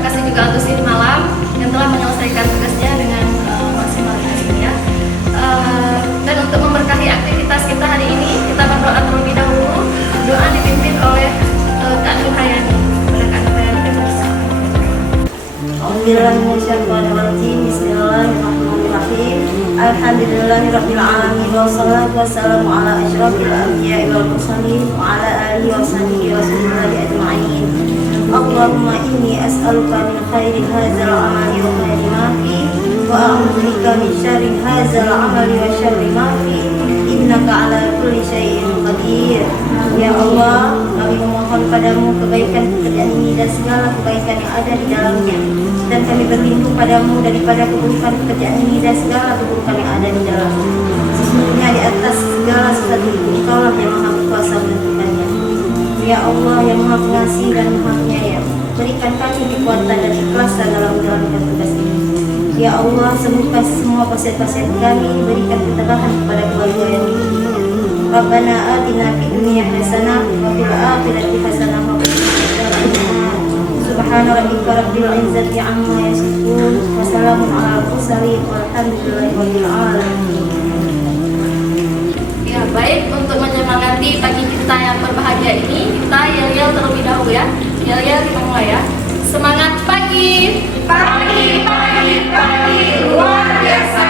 terima kasih juga untuk Sini Malam yang telah menyelesaikan tugasnya dengan maksimal hari ini ya. Dan untuk memberkahi aktivitas kita hari ini, kita berdoa terlebih dahulu. Doa dipimpin oleh Kak Nurhayani. Kak Nurhayani dan Bismillahirrahmanirrahim. Alhamdulillahirabbil alamin wassalatu wassalamu ala asyrafil anbiya'i wal mursalin wa ala alihi wa sahbihi rasulillahi ajma'in. Allahumma inni as'aluka min khairi hadzal amali wa khairi ma fi wa a'udzu bika min syarri hadzal amali wa syarri ma fi innaka ala kulli syai'in qadir. Ya Allah, kami memohon padamu kebaikan pekerjaan ini dan segala kebaikan yang ada di dalamnya, dan kami berlindung padamu daripada keburukan pekerjaan ini dan segala keburukan yang ada di dalamnya. Sesungguhnya di atas segala sesuatu itu Engkaulah yang maha kuasa menentukannya. Ya Allah yang maha pengasih dan maha penyayang, berikan kami kekuatan dan ikhlasan dalam menjalankan tugas ini. Ya Allah, sembuhkan semua pasien-pasien kami, berikan ketabahan kepada keluarga yang membutuhkan. Rabbana atina fid dunya hasanah wa fil akhirati hasanah wa qina adzabannar. Subhana rabbika rabbil izzati amma yasifun wa salamun alal mursalin walhamdulillahi rabbil alamin. Ya, baik, untuk menyemangati pagi kita yang berbahagia ini, kita yel-yel terlebih dahulu ya. Yel-yel kita mulai ya. Semangat pagi. Pagi, pagi, pagi, luar biasa.